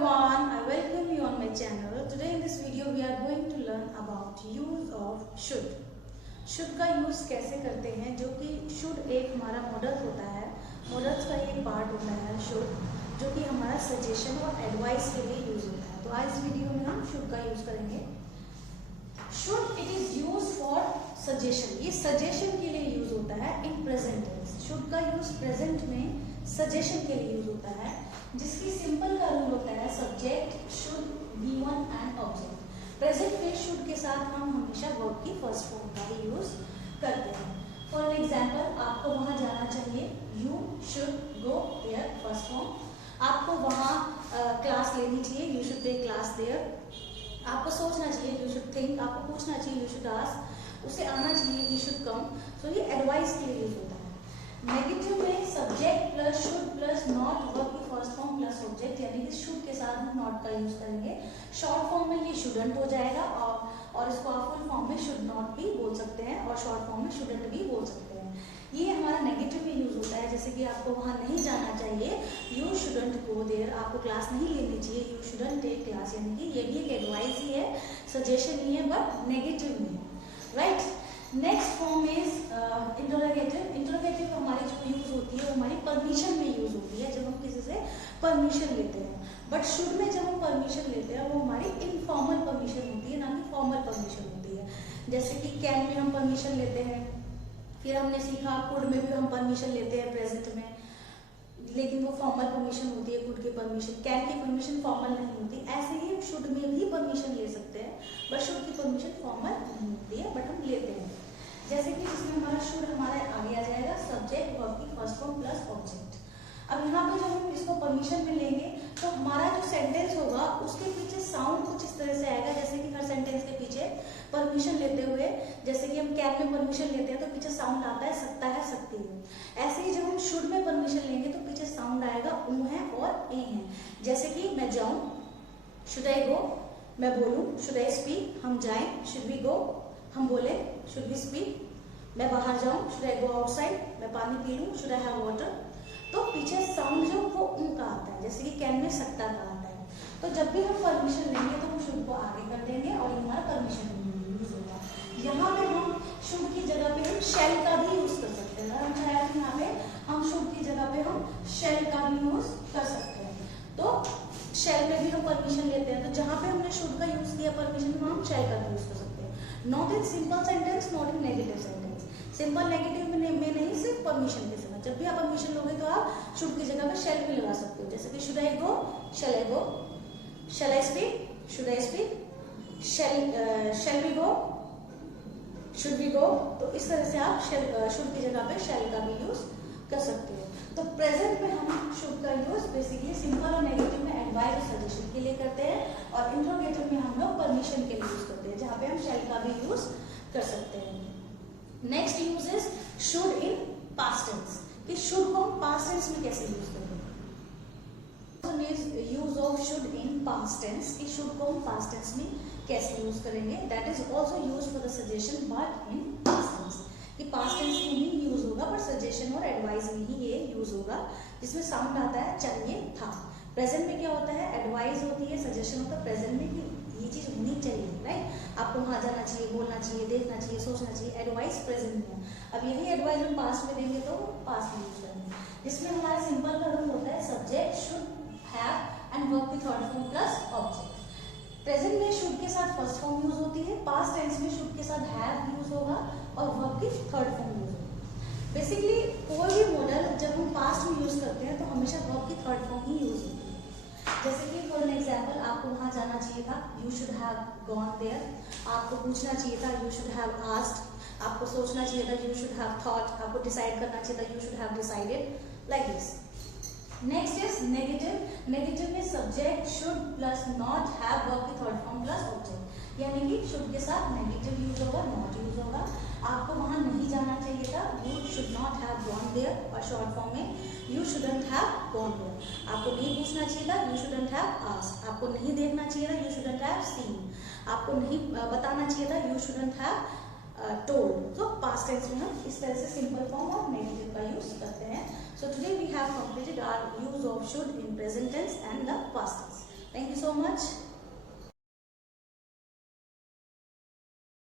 everyone, I welcome you on my channel. Today in this video we are going to learn about use of should. should का use कैसे करते हैं, जो कि should एक हमारा मॉडल होता है, मॉडल्स का ये पार्ट होता है should, जो कि हमारा सजेशन और एडवाइस के लिए यूज होता है। तो आज इस वीडियो में हम should का यूज करेंगे। should it is used for suggestion, ये सजेशन के लिए यूज होता है इन प्रेजेंट टेंस। should का यूज प्रेजेंट में सजेशन के लिए यूज होता है, जिसकी सिंपल का रूल होता है subject should given and object. Present में शुड के साथ हम हमेशा वर्ब की फर्स्ट फॉर्म का ही यूज करते हैं। फॉर एन एग्जांपल, आपको वहां जाना चाहिए, you should go there first form. आपको वहां क्लास लेनी चाहिए, you should take class there. आपको सोचना चाहिए, यू शुड थिंक। आपको पूछना चाहिए, यू शुड आस्क। उसे आना चाहिए, ही शुड कम। सो ये एडवाइस के लिए यूज होता है। नेगेटिव में subject plus should plus not, verb की फर्स्ट फॉर्म प्लस ऑब्जेक्ट, यानी कि शुड के साथ हम नॉट का यूज करेंगे। शॉर्ट फॉर्म में ये शुडंट हो जाएगा और इसको आप फुल फॉर्म में शुड नॉट भी बोल सकते हैं और शॉर्ट फॉर्म में शुडंट भी बोल सकते हैं। ये हमारा नेगेटिव में यूज होता है, जैसे कि आपको वहां नहीं जाना चाहिए, यू शुडंट गो देयर। आपको क्लास नहीं लेनी चाहिए, यू शुडंट टेक क्लास, यानी कि ये भी एक एडवाइस ही है, सजेशन ही है, बट नेगेटिव में, right. Next form is interrogative. Interrogative हमारी जो यूज होती है वो हमारी परमिशन में यूज होती है, जब हम किसी से परमिशन लेते हैं। बट शुड में जब हम परमिशन लेते हैं वो हमारी इनफॉर्मल परमिशन होती है, ना कि फॉर्मल परमिशन होती है। जैसे कि कैन में हम परमिशन लेते हैं, फिर हमने सीखा कुड में भी हम परमिशन लेते हैं प्रेजेंट में, लेकिन वो फॉर्मल परमिशन होती है कुड की परमिशन। कैन की परमिशन फॉर्मल नहीं होती। ऐसे ही हम शुड में भी परमिशन ले सकते हैं, बट शुड की परमिशन फॉर्मल नहीं होती है, बट हम लेते हैं। जैसे कि इसमें हमारा शुड हमारा आगे आ जाएगा सब्जेक्ट वर्ब की फर्स्ट फॉर्म प्लस ऑब्जेक्ट। अब यहाँ पे जब हम इसको परमिशन में लेंगे तो हमारा जो सेंटेंस होगा उसके पीछे साउंड कुछ इस तरह से आएगा, जैसे कि हर सेंटेंस के पीछे परमिशन लेते हुए, जैसे कि हम कैन में परमिशन लेते हैं तो पीछे साउंड आता है सकता है, सकती है। ऐसे ही जब हम शुड में परमिशन लेंगे तो पीछे साउंड आएगा ऊ है और ए है। जैसे कि मैं जाऊं, शुड आई गो, मैं बोलूं, शुड आई स्पीक, हम जाएं, शुड वी गो, हम बोले, शुड वी स्पीक, मैं बाहर जाऊं, शुड आई गो आउटसाइड, मैं पानी पी लूं, शुड आई हैव वाटर। तो पीछे साउंड जो वो उनका आता है, जैसे कि कैन में सकता का आता है। तो जब भी हम परमिशन लेंगे तो हम शुड को आगे कर देंगे और हमारा परमिशन यूज होगा। यहाँ पे हम शुड की जगह पे हम शेल का भी यूज कर सकते हैं। हम चाहे तो यहाँ पे हम शुड की जगह पे हम शेल का भी यूज कर सकते हैं। तो शेल में भी हम परमिशन लेते हैं, तो जहाँ पे हमने शुड का यूज किया परमिशन में, हम शेल का भी यूज कर सकते हैं। Not in simple sentence, not in negative sentence. Simple negative में नहीं, सिर्फ परमिशन के समय। जब भी आप परमिशन लोगे तो आप शुड की जगह पे शेल भी लगा सकते हो, जैसे कि should I go, shall I go, shall I speak, should I speak, shall we go, should we go. तो इस तरह से आप शुड की जगह पे शेल का भी यूज कर सकते हो। तो प्रेजेंट में हम शुड का यूज बेसिकली सिंपल और नेगेटिव में एडवाइस और सजेशन के लिए करते हैं, और इंट्रोगेटिव में हम लोग परमिशन के लिए यूज करते हैं, जहाँ पे हम शेल का भी यूज कर सकते हैं। Next use is should in past tense, कि शुड को हम पास्ट टेंस में कैसे यूज करेंगे। Use of should in past tense, कि शुड को हम पास्ट टेंस में कैसे यूज करेंगे। That is also use for the suggestion but in past tense, कि पास्ट टेंस में ही यूज होगा पर सजेशन और एडवाइस में ही ये यूज होगा, जिसमें साउंड आता है चाहिए था। प्रेजेंट में क्या होता है, एडवाइस होती है, सजेशन होता है प्रेजेंट में कि ये चीज होनी चाहिए, राइट। आपको वहां जाना चाहिए, बोलना चाहिए, देखना चाहिए, सोचना चाहिए। एडवाइस प्रेजेंट में। अब यही एडवाइस हम पास्ट में देंगे तो पास्ट में यूज करेंगे, जिसमें हमारा सिंपल का रूल होता है subject should have and verb की third form plus object. Present में शुड के साथ फर्स्ट फॉर्म यूज होती है, पास्ट टेंस में शुड के साथ हैव यूज होगा और वर्ब की थर्ड फॉर्म यूज होगी। बेसिकली कोई भी मॉडल जब हम पास्ट में यूज करते हैं तो हमेशा वर्ब की थर्ड फॉर्म ही यूज होती है। जैसे कि फॉर एन एग्जाम्पल, आपको वहां जाना चाहिए था, you should have gone there. आपको पूछना चाहिए था, यू शुड हैव आस्क्ड। आपको सोचना चाहिए था, यू शुड हैव थॉट। आपको डिसाइड करना चाहिए था, you should have decided, like this. Next is negative. Negative में subject should plus not have verb की थर्ड फॉर्म प्लस ऑब्जेक्ट, यानी कि शुड के साथ नेगेटिव यूज होगा, नॉट यूज होगा। आपको वहां नहीं जाना चाहिए था, you should not have gone there, और शॉर्ट फॉर्म में you shouldn't have gone there. आपको नहीं पूछना चाहिए था, यू शुडंट हैव आस्क्ड। आपको नहीं देखना चाहिए था, यू शुडंट हैव सीन। आपको नहीं बताना चाहिए था, यू शुडंट हैव टोल्ड। तो पास्ट टेंस में हम इस तरह से सिंपल फॉर्म और नेगेटिव का यूज करते हैं। So today we have completed our use of should in present tense and the past tense. so much.